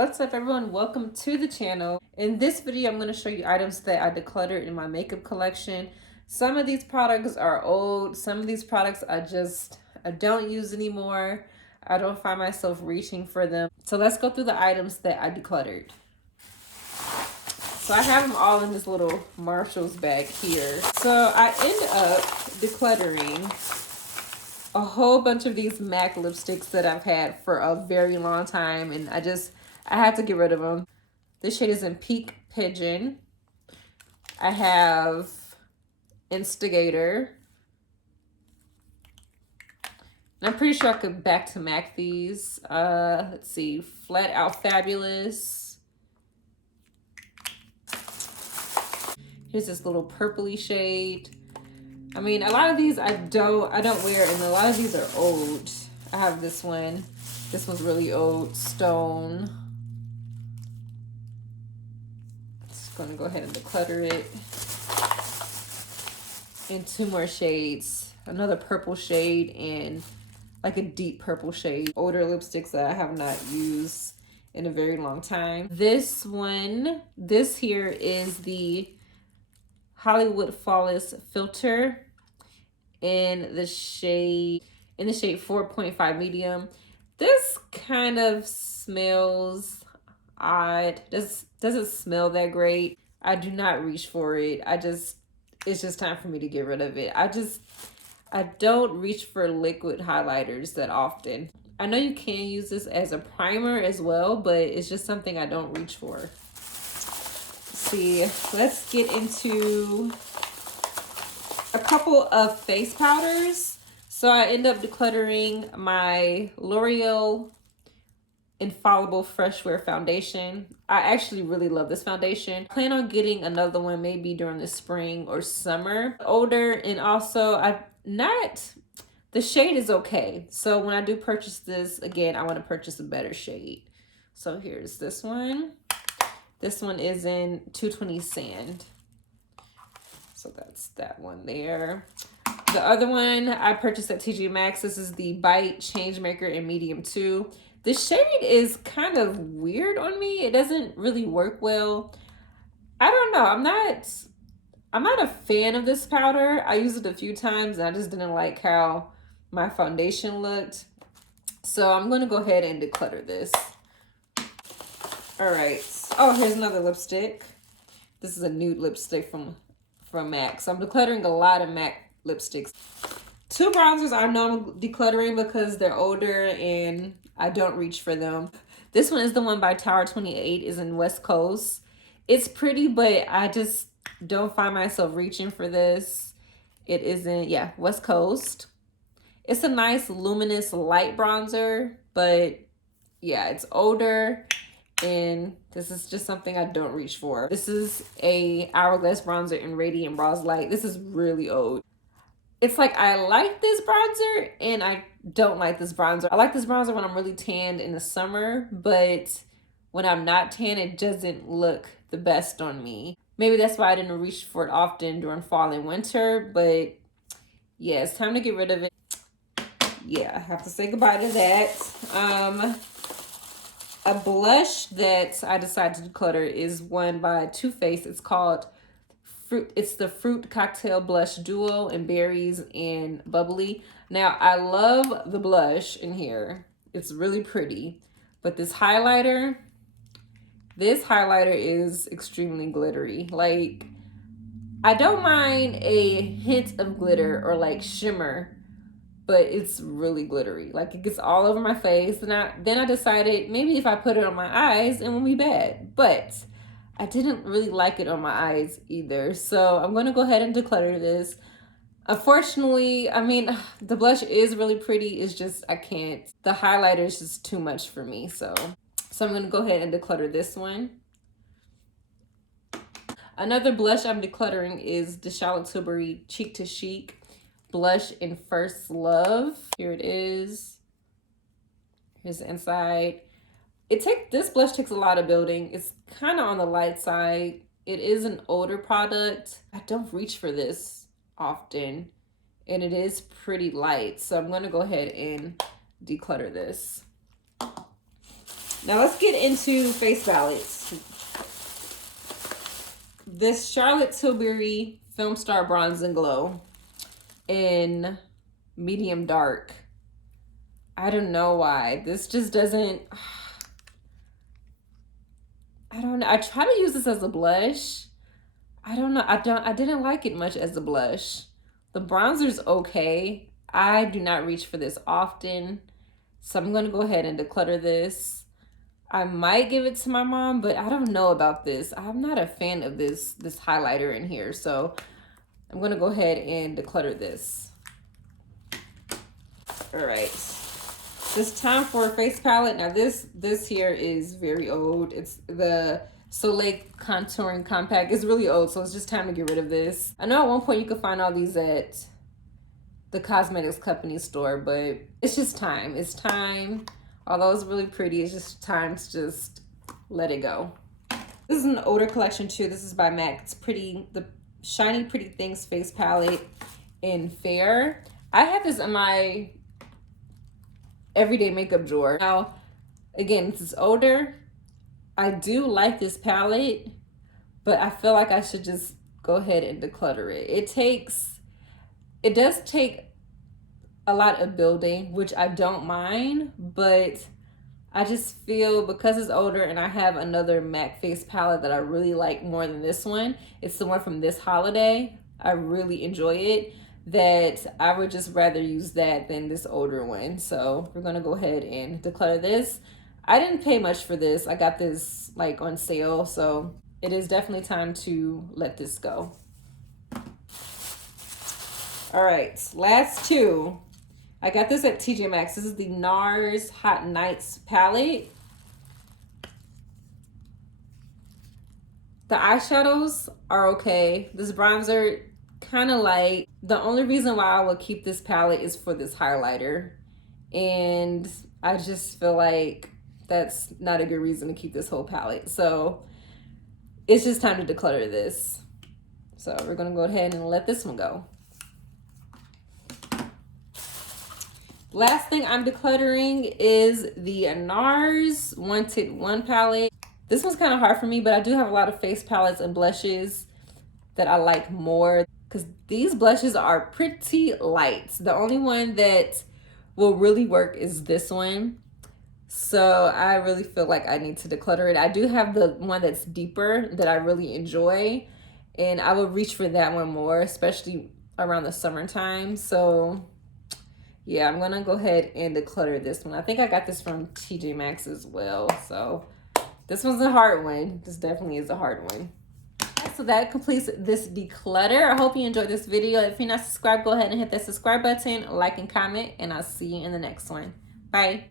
What's up everyone? Welcome to the channel. In this video, I'm going to show you items that I decluttered in my makeup collection. Some of these products are old. Some of these products I don't use anymore. I don't find myself reaching for them. So let's go through the items that I decluttered. So I have them all in this little Marshall's bag here. So I end up decluttering a whole bunch of these MAC lipsticks that I've had for a very long time, and I had to get rid of them. This shade is in Peak Pigeon. I have Instigator. And I'm pretty sure I could back to MAC these. Let's see, Flat Out Fabulous. Here's this little purpley shade. I mean, a lot of these I don't wear, and a lot of these are old. I have this one. This one's really old. Stone. Just gonna go ahead and declutter it. And two more shades. Another purple shade and like a deep purple shade. Older lipsticks that I have not used in a very long time. This here is the Hollywood Flawless Filter in the shade 4.5 medium. This kind of smells odd. Doesn't smell that great. I do not reach for it. It's just time for me to get rid of it. I don't reach for liquid highlighters that often. I know you can use this as a primer as well, but it's just something I don't reach for. See, let's get into a couple of face powders. So I end up decluttering my L'Oreal Infallible Fresh Wear Foundation. I actually really love this foundation. I plan on getting another one maybe during the spring or summer. Older, and also the shade is okay. So when I do purchase this, again, I want to purchase a better shade. So here's this one. This one is in 220 Sand. So that's that one there. The other one I purchased at TJ Maxx. This is the Bite Changemaker in medium 2. This shade is kind of weird on me. It doesn't really work well. I don't know. I'm not a fan of this powder. I used it a few times and I just didn't like how my foundation looked. So I'm going to go ahead and declutter this. All right. Oh, here's another lipstick. This is a nude lipstick from MAC. So I'm decluttering a lot of MAC lipsticks. Two bronzers I know I'm decluttering because they're older and I don't reach for them. This one is the one by Tower 28, is in West Coast. It's pretty, but I just don't find myself reaching for this. It isn't, yeah, West Coast. It's a nice luminous light bronzer, but yeah, it's older. And this is just something I don't reach for. This is a Hourglass bronzer in Radiant Bronze Light. This is really old. It's like I like this bronzer and I don't like this bronzer. I like this bronzer when I'm really tanned in the summer, but when I'm not tan, it doesn't look the best on me. Maybe that's why I didn't reach for it often during fall and winter, but yeah, it's time to get rid of it. Yeah, I have to say goodbye to that. A blush that I decided to declutter is one by Too Faced. It's called it's the Fruit Cocktail Blush Duo in Berries and Bubbly. Now, I love the blush in here. It's really pretty. But this highlighter is extremely glittery. Like, I don't mind a hint of glitter or like shimmer, but it's really glittery. Like, it gets all over my face. And then I decided maybe if I put it on my eyes, it won't be bad. But I didn't really like it on my eyes either. So I'm going to go ahead and declutter this. Unfortunately, I mean, the blush is really pretty. It's just, I can't. The highlighter is just too much for me. So I'm going to go ahead and declutter this one. Another blush I'm decluttering is the Charlotte Tilbury Cheek to Chic blush in First Love. Here it is. Here's the inside. This blush takes a lot of building. It's kind of on the light side. It is an older product. I don't reach for this often, and it is pretty light. So I'm going to go ahead and declutter this. Now let's get into face palettes. This Charlotte Tilbury Film Star Bronze and Glow in medium dark. I don't know why. This just doesn't, I don't know. I try to use this as a blush. I don't know. I didn't like it much as a blush. The bronzer's okay. I do not reach for this often. So I'm going to go ahead and declutter this. I might give it to my mom, but I don't know about this. I'm not a fan of this highlighter in here. So I'm going to go ahead and declutter this. All right. It's time for a face palette. Now this here is very old. It's the Soleil Contouring Compact. It's really old, so it's just time to get rid of this. I know at one point you could find all these at the cosmetics company store, but it's just time. It's time. Although it's really pretty, it's just time to just let it go. This is an older collection too. This is by MAC. It's pretty, the Shiny Pretty Things face palette in Fair. I have this in my everyday makeup drawer. Now, again, this is older. I do like this palette, but I feel like I should just go ahead and declutter it. It does take a lot of building, which I don't mind, but I just feel because it's older and I have another MAC face palette that I really like more than this one. It's the one from this holiday. I really enjoy it, that I would just rather use that than this older one. So we're gonna go ahead and declutter this. I didn't pay much for this. I got this like on sale, so it is definitely time to let this go. All right, last two. I got this at TJ Maxx. This is the NARS Hot Nights palette. The eyeshadows are okay. This bronzer, kind of light. The only reason why I would keep this palette is for this highlighter. And I just feel like that's not a good reason to keep this whole palette. So it's just time to declutter this. So we're gonna go ahead and let this one go. Last thing I'm decluttering is the NARS Wanted One palette. This one's kind of hard for me, but I do have a lot of face palettes and blushes that I like more because these blushes are pretty light. The only one that will really work is this one. So I really feel like I need to declutter it. I do have the one that's deeper that I really enjoy, and I would reach for that one more, especially around the summertime. So yeah, I'm gonna go ahead and declutter this one. I think I got this from TJ Maxx as well. So this one's a hard one. This definitely is a hard one. So that completes this declutter. I hope you enjoyed this video. If you're not subscribed, go ahead and hit that subscribe button, like and comment, and I'll see you in the next one. Bye.